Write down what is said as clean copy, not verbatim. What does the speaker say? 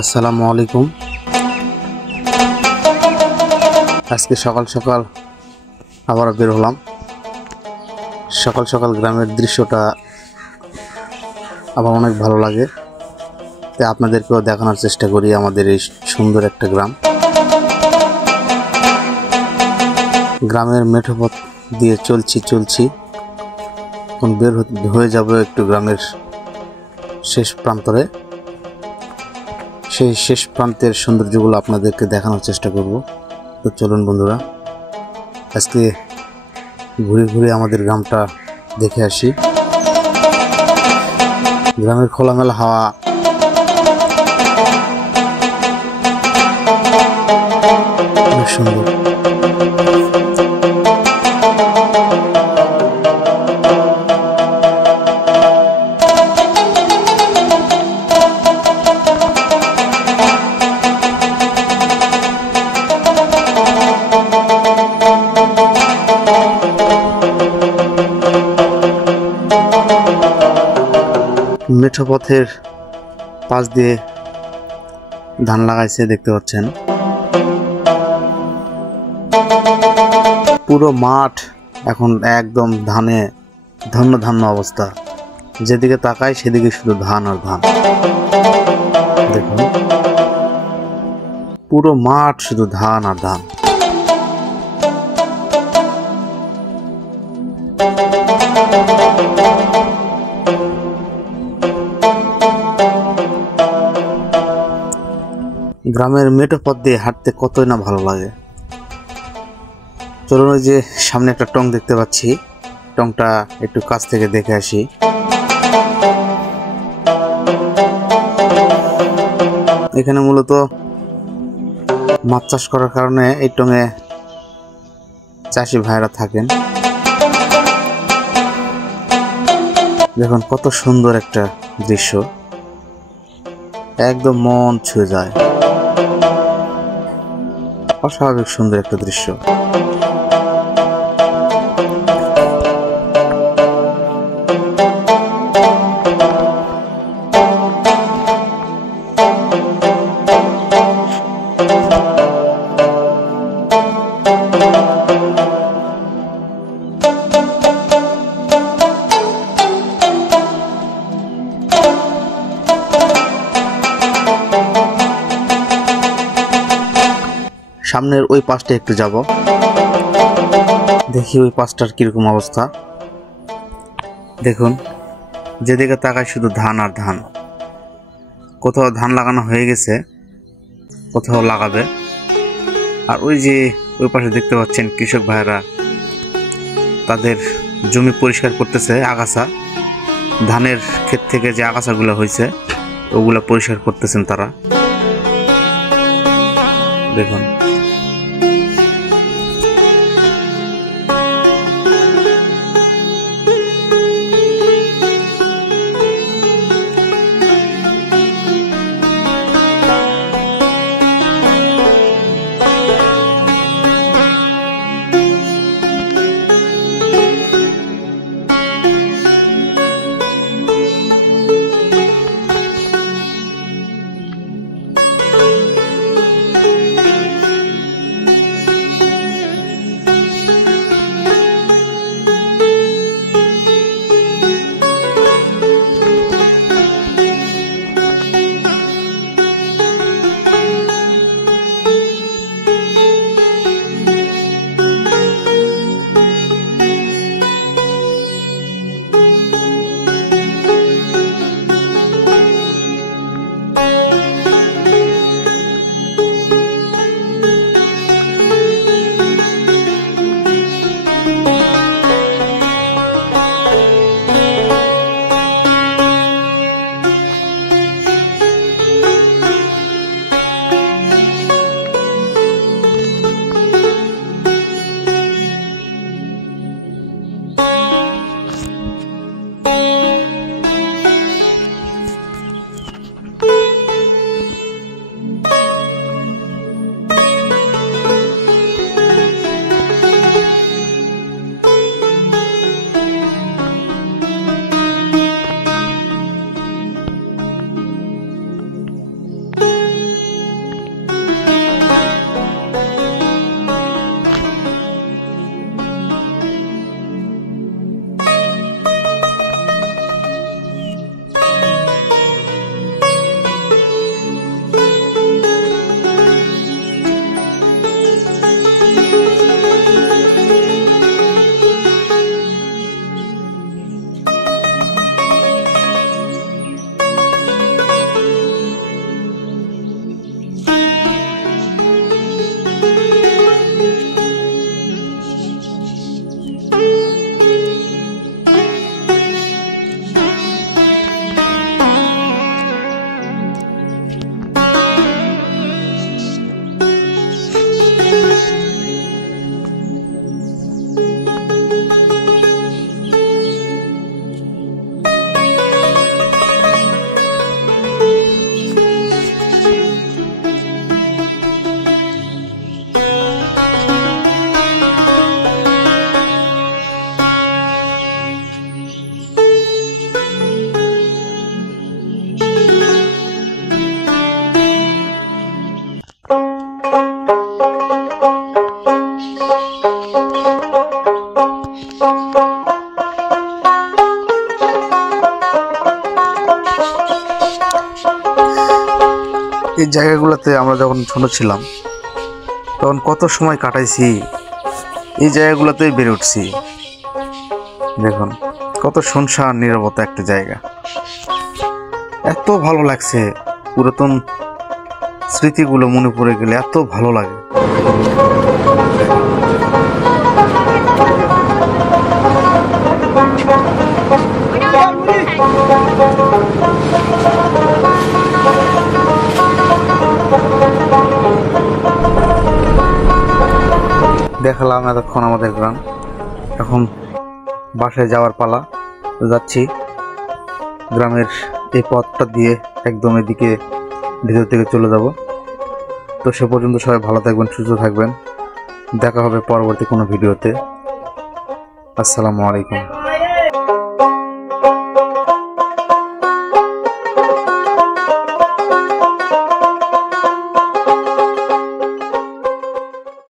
আসসালামু আলাইকুম। আজকে সকাল সকাল আবার বের হলাম। সকাল সকাল গ্রামের দৃশ্যটা আমার অনেক ভালো লাগে, তাই আপনাদেরকেও দেখানোর চেষ্টা করি আমাদের এই সুন্দর একটা গ্রাম। গ্রামের মেঠো পথ দিয়ে চলছি এখন বের হয়ে যাব একটু গ্রামের শেষ প্রান্তরে। সেই শেষ প্রান্তের সৌন্দর্যগুলো আপনাদেরকে দেখানোর চেষ্টা করব। তো চলুন বন্ধুরা, আজকে ঘুরে ঘুরে আমাদের গ্রামটা দেখে আসি। গ্রামের খোলামেলা হাওয়া, অনেক সুন্দর। মেঠো পথের পাশ দিয়ে ধান লাগাইছে, দেখতে পাচ্ছেন। পুরো মাঠ এখন একদম ধানে ধন্য অবস্থা। যেদিকে তাকাই সেদিকে শুধু ধান আর ধান। দেখুন, পুরো মাঠ শুধু ধান আর ধান। গ্রামের মেঠো পথ দিয়ে হাঁটতে কতই না ভালো লাগে। চলুন, ওই যে সামনে একটা টং দেখতে পাচ্ছি, টংটা একটু কাছ থেকে দেখে আসি। এখানে মূলত মাছ চাষ করার কারণে এই টঙে চাষি ভাইরা থাকেন। দেখুন কত সুন্দর একটা দৃশ্য, একদম মন ছুঁয়ে যায়। অস্বাভাবিক সুন্দর একটা দৃশ্য। সামনের ওই পাশটা একটু যাব, দেখি ওই পাশটার কিরকম অবস্থা। দেখুন, যেদিকে তাকায় শুধু ধান আর ধান। কোথাও ধান লাগানো হয়ে গেছে, কোথাও লাগাবে। আর ওই যে ওই পাশে দেখতে পাচ্ছেন কৃষক ভাইরা তাদের জমি পরিষ্কার করতেছে। আগাছা, ধানের ক্ষেত থেকে যে আগাছাগুলো হয়েছে ওগুলো পরিষ্কার করতেছেন তারা। দেখুন, এই জায়গাগুলোতে আমরা যখন ছোট ছিলাম তখন কত সময় কাটাইছি, এই জায়গাগুলোতেই বেড়ে উঠছি। দেখুন কত শুনশান নীরবতা একটা জায়গা, এত ভালো লাগছে। পুরাতন স্মৃতিগুলো মনে পড়ে গেলে এত ভালো লাগে। দেখালাম এতক্ষণ আমাদের গ্রাম, এখন বাসায় যাওয়ার পালা। যাচ্ছি গ্রামের এই পথটা দিয়ে একদম এদিকে ভিতর থেকে চলে যাব। তো সে পর্যন্ত সবাই ভালো থাকবেন, সুস্থ থাকবেন। দেখা হবে পরবর্তী কোনো ভিডিওতে। আসসালামু আলাইকুম।